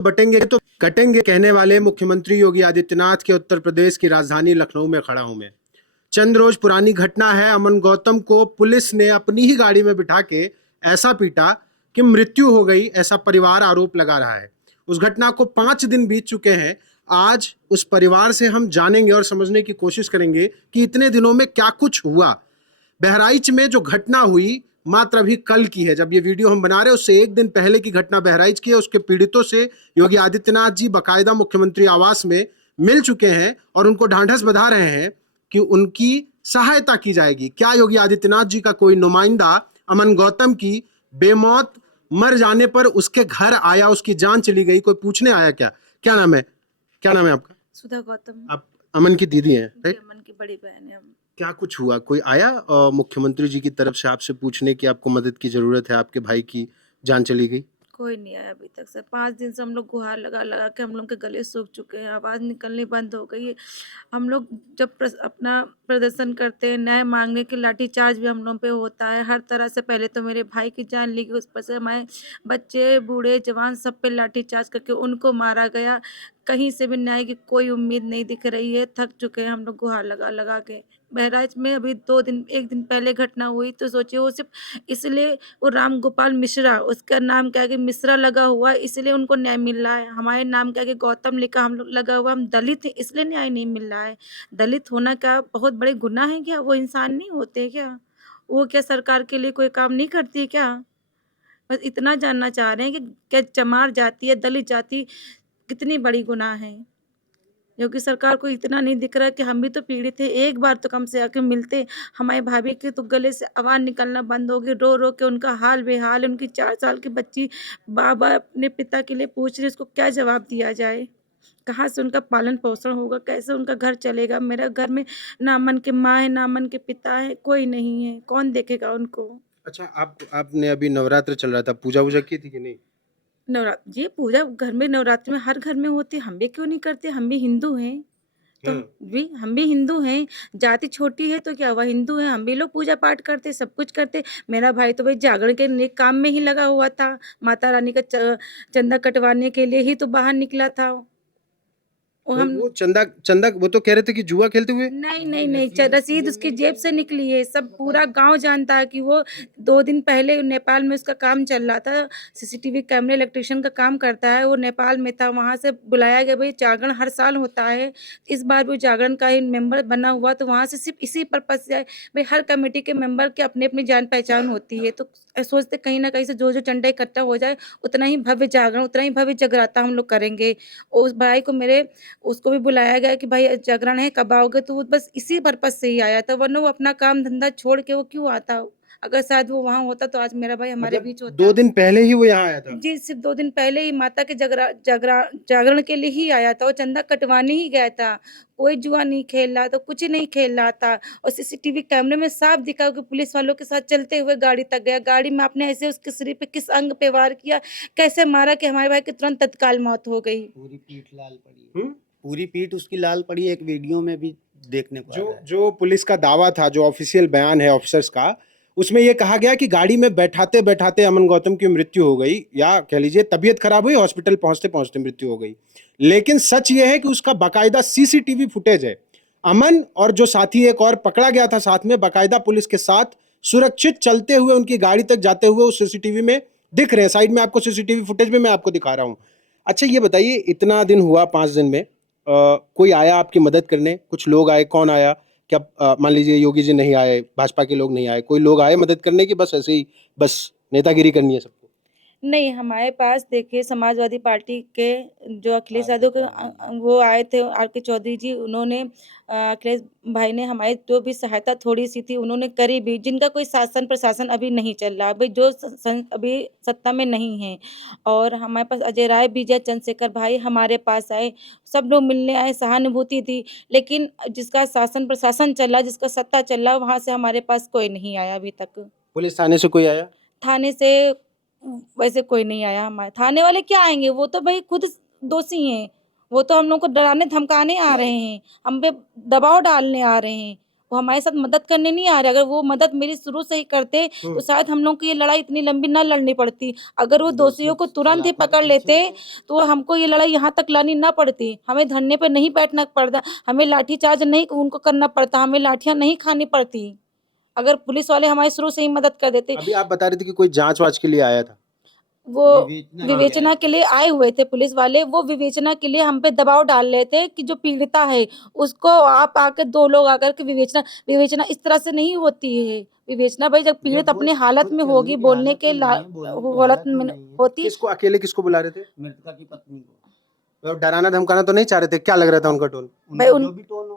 बटेंगे तो कटेंगे कहने वाले मुख्यमंत्री योगी आदित्यनाथ के उत्तर प्रदेश की राजधानी लखनऊ में खड़ा हूं मैं। चंद रोज पुरानी घटना है। अमन गौतम को पुलिस ने अपनी ही गाड़ी में बिठा के ऐसा पीटा कि मृत्यु हो गई, ऐसा परिवार आरोप लगा रहा है। उस घटना को 5 दिन बीत चुके हैं। आज उस परिवार से हम जानेंगे और समझने की कोशिश करेंगे कि इतने दिनों में क्या कुछ हुआ। बहराइच में जो घटना हुई मात्र अभी कल की है। जब ये वीडियो हम बना रहे हैं उससे एक दिन पहले की घटना बहराइच की है। उसके पीड़ितों से योगी आदित्यनाथ जी बाकायदा मुख्यमंत्री आवास में मिल चुके हैं और उनको ढांढस बंधा रहे हैं कि उनकी सहायता की जाएगी। क्या योगी आदित्यनाथ जी का कोई नुमाइंदा अमन गौतम की बेमौत मर जाने पर उसके घर आया, उसकी जान चली गई, कोई पूछने आया क्या? क्या नाम है, क्या नाम है आपका? सुधा गौतम। आप अमन की दीदी हैं, राइट? अमन की बड़ी बहन है हम। क्या कुछ हुआ? कोई आया मुख्यमंत्री जी की तरफ से आपसे पूछने की आपको मदद की जरूरत है, आपके भाई की जान चली गई? कोई नहीं आया अभी तक से। 5 दिन से हम लोग गुहार लगा लगा के हम लोग के गले सूख चुके हैं, आवाज़ निकलनी बंद हो गई है। हम लोग जब अपना प्रदर्शन करते हैं, न्याय मांगने के लाठीचार्ज भी हम लोग पे होता है हर तरह से। पहले तो मेरे भाई की जान ली गई, उस पर से हमारे बच्चे बूढ़े जवान सब पे लाठीचार्ज करके उनको मारा गया। कहीं से भी न्याय की कोई उम्मीद नहीं दिख रही है। थक चुके हैं हम लोग गुहार लगा लगा के। बहराइच में अभी 1 दिन पहले घटना हुई तो सोचिए, वो सिर्फ इसलिए वो राम गोपाल मिश्रा, उसका नाम के आगे मिश्रा लगा हुआ है, इसलिए उनको न्याय मिल रहा है। हमारे नाम के आगे गौतम लिखा हम लोग लगा हुआ, हम दलित हैं इसलिए न्याय नहीं मिल रहा है। दलित होना क्या बहुत बड़े गुनाह है क्या? वो इंसान नहीं होते क्या? वो क्या सरकार के लिए कोई काम नहीं करती क्या? बस इतना जानना चाह रहे हैं कि क्या चमार जाति है, दलित जाति कितनी बड़ी गुनाह है? क्योंकि सरकार को इतना नहीं दिख रहा कि हम भी तो पीड़ित हैं। एक बार तो कम से आके मिलते। हमारी भाभी के तो गले से आवाज़ निकलना बंद हो गई। रो रो के उनका हाल बेहाल है। उनकी 4 साल की बच्ची बार बार अपने पिता के लिए पूछ रही है, उसको क्या जवाब दिया जाए? कहाँ से उनका पालन पोषण होगा? कैसे उनका घर चलेगा? मेरे घर में ना अमन की माँ है, ना अमन के पिता है, कोई नहीं है। कौन देखेगा उनको? अच्छा, आपने अभी नवरात्र चल रहा था, पूजा वूजा की थी कि नहीं? ये पूजा घर में नवरात्रि में हर घर में होती है, हम भी क्यों नहीं करते? हम भी हिंदू हैं। तो हाँ। हम भी हिंदू हैं। जाति छोटी है तो क्या हुआ, हिंदू हैं, हम भी लोग पूजा पाठ करते, सब कुछ करते। मेरा भाई तो भाई जागरण के नेक काम में ही लगा हुआ था। माता रानी का चंदा कटवाने के लिए ही तो बाहर निकला था। और हम वो चंदा चंदा वो तो कह रहे थे कि जुआ खेलते हुए। नहीं नहीं नहीं, रसीद उसकी जेब से निकली है। सब पूरा गांव जानता है कि वो 2 दिन पहले नेपाल में उसका काम चल रहा था। सीसीटीवी कैमरे इलेक्ट्रिशियन का काम करता है, वो नेपाल में था। वहां से बुलाया गया। भाई जागरण हर साल होता है, इस बार भी जागरण का ही मेंबर बना हुआ, तो वहां से सिर्फ इसी पर्पज से आए। भाई हर कमेटी के मेंबर की अपनी अपनी जान पहचान होती है, तो सोचते कहीं ना कहीं से जो जो चंदा इकट्ठा हो जाए उतना ही भव्य जागरण, उतना ही भव्य जगराता हम लोग करेंगे। और उस भाई को मेरे उसको भी बुलाया गया कि भाई जागरण है, कब आओगे? तो वो बस इसी पर्पज से ही आया था, वरना वो अपना काम धंधा छोड़ के वो क्यों आता? अगर शायद वो वहां होता तो आज मेरा भाई हमारे मतलब बीच 2 दिन होता। पहले ही वो यहाँ आया था? जी, सिर्फ 2 दिन पहले ही माता के जागरण के लिए ही आया था। वो चंदा कटवाने ही गया था। कोई जुआ नहीं खेल रहा था, कुछ नहीं खेल रहा था। और सीसीटीवी कैमरे में साफ दिखा कि पुलिस वालों के साथ चलते हुए गाड़ी तक गया। गाड़ी में आपने ऐसे उसके शरीर पे किस अंग पे वार किया, कैसे मारा कि हमारे भाई की तुरंत तत्काल मौत हो गई। पूरी पीठ लाल पड़ी है। पूरी पीठ उसकी लाल पड़ी है, एक वीडियो में भी देखने को आ रहा है। जो पुलिस का दावा था, जो ऑफिशियल बयान है ऑफिसर्स का, उसमें यह कहा गया कि गाड़ी में बैठाते बैठाते अमन गौतम की मृत्यु हो गई, या कह लीजिए तबीयत खराब हुई, हॉस्पिटल पहुंचते पहुंचते मृत्यु हो गई। लेकिन सच यह है कि उसका बाकायदा सीसीटीवी फुटेज है। अमन और जो साथी एक और पकड़ा गया था साथ में, बाकायदा पुलिस के साथ सुरक्षित चलते हुए उनकी गाड़ी तक जाते हुए उस सीसीटीवी में दिख रहे हैं। साइड में आपको सीसीटीवी फुटेज में मैं आपको दिखा रहा हूं। अच्छा, ये बताइए, इतना दिन हुआ, 5 दिन में कोई आया आपकी मदद करने? कुछ लोग आए? कौन आया? क्या मान लीजिए योगी जी नहीं आए, भाजपा के लोग नहीं आए, कोई लोग आए मदद करने की? बस ऐसे ही बस नेतागिरी करनी है सबको? नहीं, हमारे पास देखिए समाजवादी पार्टी के जो अखिलेश यादव के वो आए थे, आर.के. चौधरी जी, उन्होंने अखिलेश भाई ने हमारी जो भी सहायता थोड़ी-सी थी उन्होंने करी भी, जिनका कोई शासन प्रशासन अभी नहीं चल रहा। अभी जो अभी सत्ता में नहीं है। और हमारे पास अजय राय, विजय चंद्रशेखर भाई हमारे पास आए, सब लोग मिलने आए, सहानुभूति दी। लेकिन जिसका शासन प्रशासन चल रहा, जिसका सत्ता चल रहा, वहाँ से हमारे पास कोई नहीं आया अभी तक। पुलिस थाने से कोई आया? थाने से वैसे कोई नहीं आया। हमारे थाने वाले क्या आएँगे? वो तो भई खुद दोषी हैं। वो तो हम लोग को डराने धमकाने आ रहे हैं, हम पे दबाव डालने आ रहे हैं। वो हमारे साथ मदद करने नहीं आ रहे। अगर वो मदद मेरी शुरू से ही करते तो शायद हम लोग को ये लड़ाई इतनी लंबी ना लड़नी पड़ती। अगर वो दोषियों को तुरंत ही पकड़ लेते तो हमको ये लड़ाई यहाँ तक लानी ना पड़ती। हमें धरने पे नहीं बैठना पड़ता, हमें लाठीचार्ज नहीं उनको करना पड़ता, हमें लाठियां नहीं खानी पड़ती। अगर पुलिस वाले हमारी शुरू से ही मदद कर देते। अभी आप बता रहे थे कि कोई जांच वाच के लिए आया था। वो विवेचना के लिए आए हुए थे पुलिस वाले। वो विवेचना के लिए हम पे दबाव डाल रहे थे कि जो पीड़िता है उसको आप आकर 2 लोग आकर के विवेचना इस तरह से नहीं होती है। विवेचना भाई जब पीड़ित अपने हालत में होगी, बोलने के हालत में होती। किसको अकेले किसको बुला रहे थे? मृतका की पत्नी को। और डराना धमकाना तो नहीं चाह रहे थे? क्या लग रहा था उनका टोन? भाई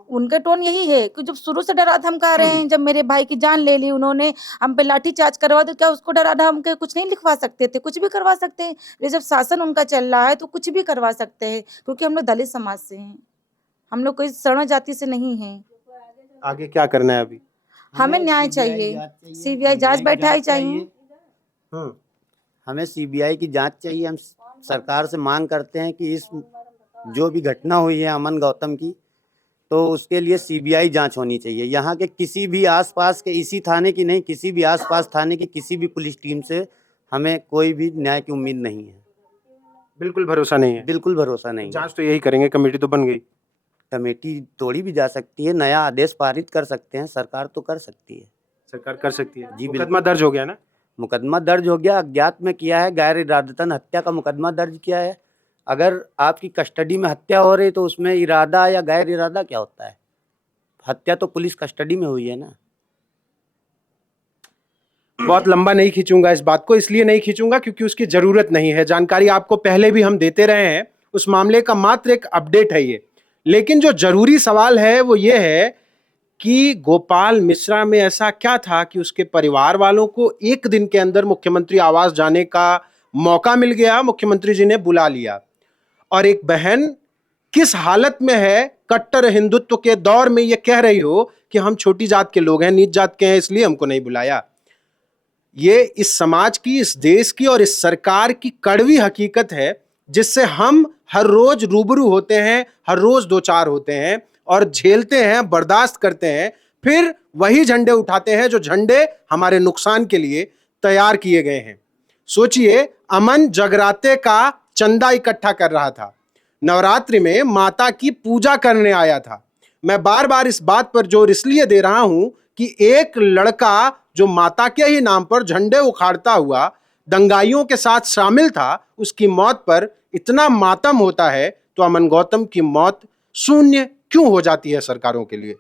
उनका टोन यही है कि जब शुरू से डरा धमका रहे हैं। जब मेरे भाई की जान ले ली उन्होंने, हम पे लाठीचार्ज करवा दो, क्या उसको डरा धमका कुछ नहीं लिखवा सकते थे? कुछ भी करवा सकते हैं। ये जब शासन उनका चल रहा है तो कुछ भी करवा सकते हैं, क्योंकि हम लोग दलित समाज से हैं, हम लोग कोई शरण जाति से नहीं है। आगे क्या करना है अभी? हमें न्याय चाहिए, सीबीआई जांच बैठाई चाहिए। हमें सीबीआई की जांच चाहिए। हम सरकार से मांग करते हैं कि इस जो भी घटना हुई है अमन गौतम की, तो उसके लिए सीबीआई जांच होनी चाहिए। यहाँ के किसी भी आसपास के, इसी थाने की नहीं, किसी भी आसपास थाने की किसी भी पुलिस टीम से हमें कोई भी न्याय की उम्मीद नहीं है। बिल्कुल भरोसा नहीं है? बिल्कुल भरोसा नहीं है। जांच तो यही करेंगे, कमेटी तो बन गई। कमेटी तोड़ी भी जा सकती है, नया आदेश पारित कर सकते हैं, सरकार तो कर सकती है। सरकार कर सकती है जी, मुकदमा दर्ज हो गया ना? मुकदमा दर्ज हो गया, अज्ञात में किया है, गैर इरादतन हत्या का मुकदमा दर्ज किया है। अगर आपकी कस्टडी में हत्या हो रही तो उसमें इरादा या गैर इरादा क्या होता है? हत्या तो पुलिस कस्टडी में हुई है ना। बहुत लंबा नहीं खींचूंगा इस बात को, इसलिए नहीं खींचूंगा क्योंकि उसकी जरूरत नहीं है। जानकारी आपको पहले भी हम देते रहे हैं, उस मामले का मात्र एक अपडेट है ये। लेकिन जो जरूरी सवाल है वो ये है कि गोपाल मिश्रा में ऐसा क्या था कि उसके परिवार वालों को एक दिन के अंदर मुख्यमंत्री आवास जाने का मौका मिल गया, मुख्यमंत्री जी ने बुला लिया। और एक बहन किस हालत में है, कट्टर हिंदुत्व के दौर में ये कह रही हो कि हम छोटी जात के लोग हैं, नीच जात के हैं, इसलिए हमको नहीं बुलाया। ये इस समाज की, इस देश की और इस सरकार की कड़वी हकीकत है, जिससे हम हर रोज रूबरू होते हैं, हर रोज दो चार होते हैं और झेलते हैं, बर्दाश्त करते हैं। फिर वही झंडे उठाते हैं जो झंडे हमारे नुकसान के लिए तैयार किए गए हैं। सोचिए, अमन जगराते का चंदा इकट्ठा कर रहा था, नवरात्रि में माता की पूजा करने आया था। मैं बार बार इस बात पर जोर इसलिए दे रहा हूं कि एक लड़का जो माता के ही नाम पर झंडे उखाड़ता हुआ दंगाइयों के साथ शामिल था, उसकी मौत पर इतना मातम होता है तो अमन गौतम की मौत शून्य क्यों हो जाती है सरकारों के लिए?